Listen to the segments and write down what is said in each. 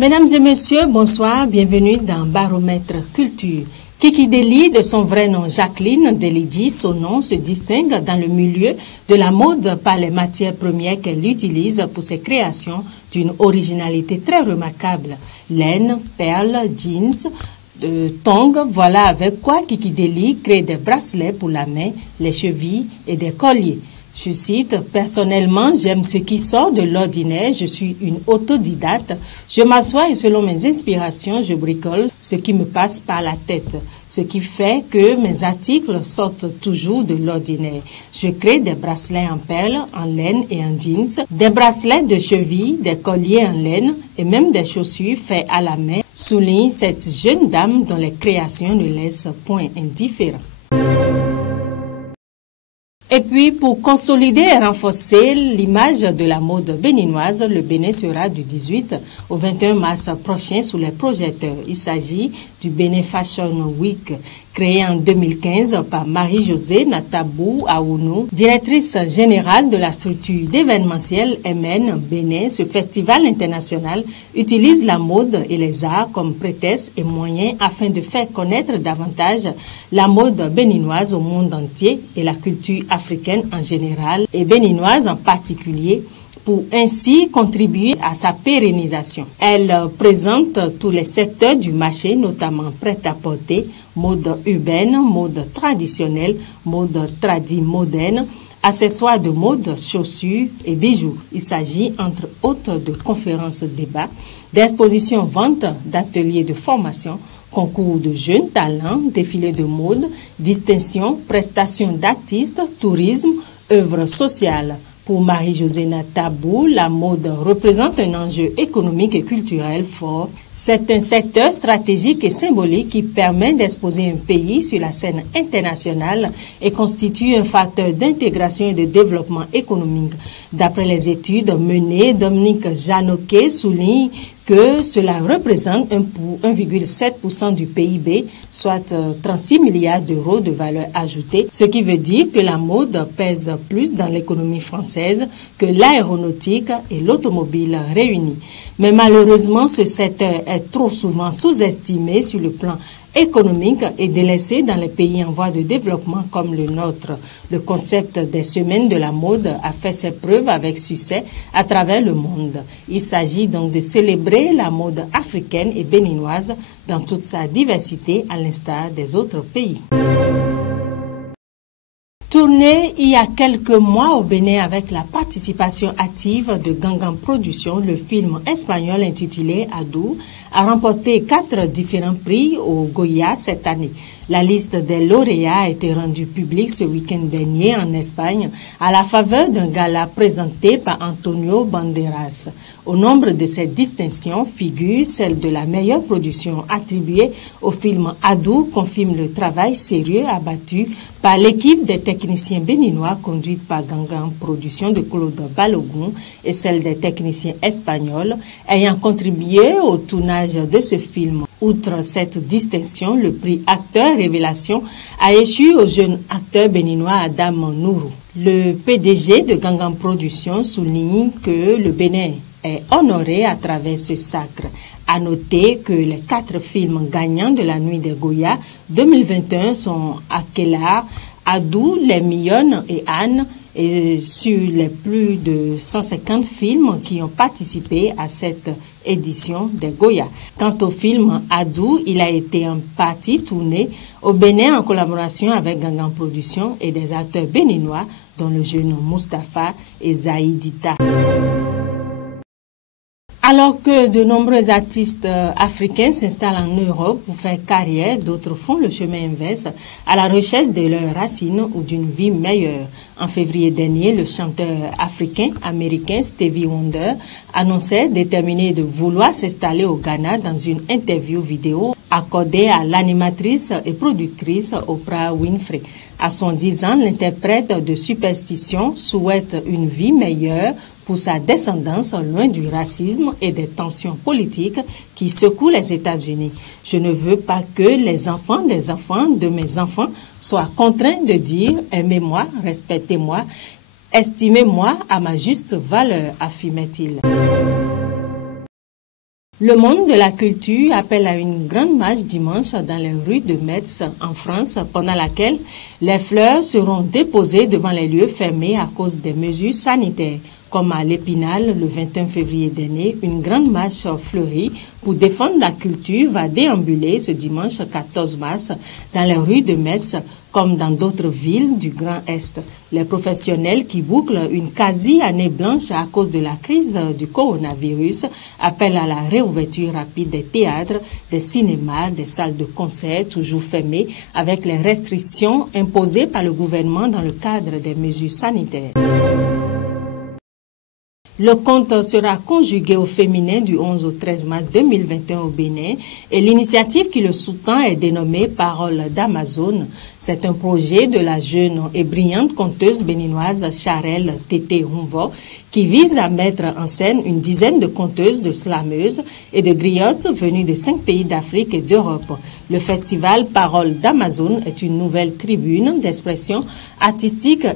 Mesdames et messieurs, bonsoir, bienvenue dans Baromètre Culture. Kiki Deli, de son vrai nom Jacqueline Delidi, son nom se distingue dans le milieu de la mode par les matières premières qu'elle utilise pour ses créations d'une originalité très remarquable. Laine, perles, jeans, tongs, voilà avec quoi Kiki Deli crée des bracelets pour la main, les chevilles et des colliers. Je cite, « Personnellement, j'aime ce qui sort de l'ordinaire, je suis une autodidacte, je m'assois et selon mes inspirations, je bricole ce qui me passe par la tête, ce qui fait que mes articles sortent toujours de l'ordinaire. Je crée des bracelets en perles, en laine et en jeans, des bracelets de cheville, des colliers en laine et même des chaussures faites à la main, souligne cette jeune dame dont les créations ne laissent point indifférent. Et puis, pour consolider et renforcer l'image de la mode béninoise, le Bénin sera du 18 au 21 mars prochain sous les projecteurs. Il s'agit du Bénin Fashion Week, créé en 2015 par Marie-Josée Natabou Aounou, directrice générale de la structure d'événementiel MN Bénin. Ce festival international utilise la mode et les arts comme prétexte et moyen afin de faire connaître davantage la mode béninoise au monde entier et la culture africaine en général et béninoise en particulier, pour ainsi contribuer à sa pérennisation. Elle présente tous les secteurs du marché, notamment prêt-à-porter, mode urbaine, mode traditionnelle, mode moderne, accessoires de mode, chaussures et bijoux. Il s'agit entre autres de conférences débats, d'expositions ventes, d'ateliers de formation, concours de jeunes talents, défilés de mode, distinctions, prestations d'artistes, tourisme, œuvres sociales. Pour Marie-Josée Natabou, la mode représente un enjeu économique et culturel fort. C'est un secteur stratégique et symbolique qui permet d'exposer un pays sur la scène internationale et constitue un facteur d'intégration et de développement économique. D'après les études menées, Dominique Janoquet souligne que cela représente 1,7% du PIB, soit 36 milliards d'euros de valeur ajoutée, ce qui veut dire que la mode pèse plus dans l'économie française que l'aéronautique et l'automobile réunis. Mais malheureusement, ce secteur est trop souvent sous-estimé sur le plan économique et délaissé dans les pays en voie de développement comme le nôtre. Le concept des semaines de la mode a fait ses preuves avec succès à travers le monde. Il s'agit donc de célébrer la mode africaine et béninoise dans toute sa diversité à l'instar des autres pays. Tourné il y a quelques mois au Bénin avec la participation active de Gangan Productions, le film espagnol intitulé Adou a remporté 4 différents prix au Goya cette année. La liste des lauréats a été rendue publique ce week-end dernier en Espagne à la faveur d'un gala présenté par Antonio Banderas. Au nombre de ces distinctions figure celle de la meilleure production attribuée au film Adou, confirme le travail sérieux abattu par l'équipe des techniciens béninois conduite par Gangan Productions de Claude Balogun et celle des techniciens espagnols ayant contribué au tournage de ce film. Outre cette distinction, le prix acteur révélation a échu au jeune acteur béninois Adam Nourou. Le PDG de Gangan Productions souligne que le Bénin est honoré à travers ce sacre. À noter que les 4 films gagnants de la Nuit des Goya 2021 sont Akelar, Adou, Les Mignonnes et Anne, et sur les plus de 150 films qui ont participé à cette édition des Goya. Quant au film Adou, il a été en partie tourné au Bénin en collaboration avec Gangan Productions et des acteurs béninois dont le jeune Mustapha et Zaïdita. Alors que de nombreux artistes africains s'installent en Europe pour faire carrière, d'autres font le chemin inverse à la recherche de leurs racines ou d'une vie meilleure. En février dernier, le chanteur africain-américain Stevie Wonder annonçait déterminé de vouloir s'installer au Ghana dans une interview vidéo accordée à l'animatrice et productrice Oprah Winfrey. À son 10 ans, l'interprète de Superstition souhaite une vie meilleure pour sa descendance loin du racisme et des tensions politiques qui secouent les États-Unis. Je ne veux pas que les enfants des enfants de mes enfants soient contraints de dire « aimez-moi, respectez-moi, estimez-moi à ma juste valeur », affirmait-il. Le monde de la culture appelle à une grande marche dimanche dans les rues de Metz en France, pendant laquelle les fleurs seront déposées devant les lieux fermés à cause des mesures sanitaires. Comme à l'Épinal, le 21 février dernier, une grande marche fleurie pour défendre la culture va déambuler ce dimanche 14 mars dans les rues de Metz, comme dans d'autres villes du Grand Est. Les professionnels qui bouclent une quasi-année blanche à cause de la crise du coronavirus appellent à la réouverture rapide des théâtres, des cinémas, des salles de concert toujours fermées avec les restrictions imposées par le gouvernement dans le cadre des mesures sanitaires. Le conte sera conjugué au féminin du 11 au 13 mars 2021 au Bénin et l'initiative qui le sous-tend est dénommée Paroles d'Amazon. C'est un projet de la jeune et brillante conteuse béninoise Charelle Tété Humvo qui vise à mettre en scène une dizaine de conteuses, de slameuses et de griottes venues de 5 pays d'Afrique et d'Europe. Le festival Paroles d'Amazon est une nouvelle tribune d'expression artistique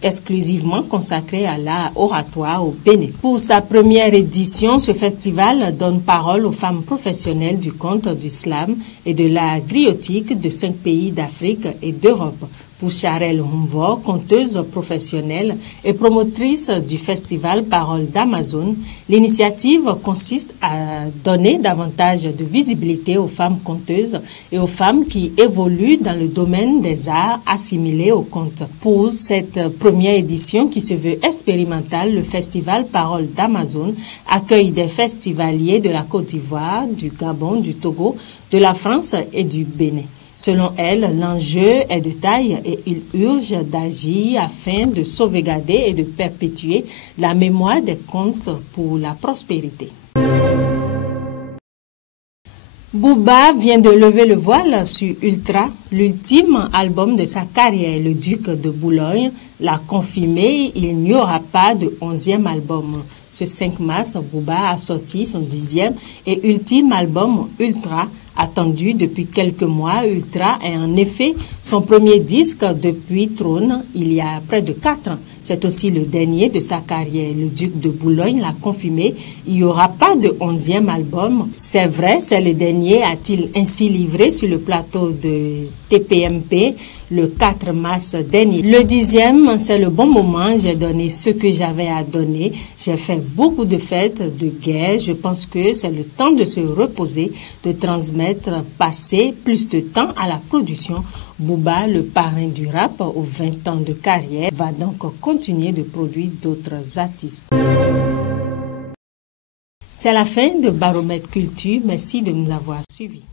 exclusivement consacrée à l'art oratoire au Bénin. Pour sa première édition, ce festival donne parole aux femmes professionnelles du conte, du slam et de l'art griotique de 5 pays d'Afrique et d'Europe. Pour Charelle Humvo, conteuse professionnelle et promotrice du festival Paroles d'Amazon, l'initiative consiste à donner davantage de visibilité aux femmes conteuses et aux femmes qui évoluent dans le domaine des arts assimilés au conte. Pour cette première édition qui se veut expérimentale, le festival Paroles d'Amazon accueille des festivaliers de la Côte d'Ivoire, du Gabon, du Togo, de la France et du Bénin. Selon elle, l'enjeu est de taille et il urge d'agir afin de sauvegarder et de perpétuer la mémoire des contes pour la prospérité. Booba vient de lever le voile sur Ultra, l'ultime album de sa carrière. Le duc de Boulogne l'a confirmé, il n'y aura pas de 11e album. Ce 5 mars, Booba a sorti son 10e et ultime album Ultra, attendu depuis quelques mois. Ultra est en effet son premier disque depuis Trône, il y a près de 4 ans. C'est aussi le dernier de sa carrière. Le duc de Boulogne l'a confirmé, il n'y aura pas de 11e album. C'est vrai, c'est le dernier, a-t-il ainsi livré sur le plateau de TPMP le 4 mars dernier. Le 10e, c'est le bon moment, j'ai donné ce que j'avais à donner. J'ai fait beaucoup de fêtes, de guerre. Je pense que c'est le temps de se reposer, de transmettre, passer plus de temps à la production. Booba, le parrain du rap aux 20 ans de carrière, va donc continuer de produire d'autres artistes. C'est la fin de Baromètre Culture. Merci de nous avoir suivis.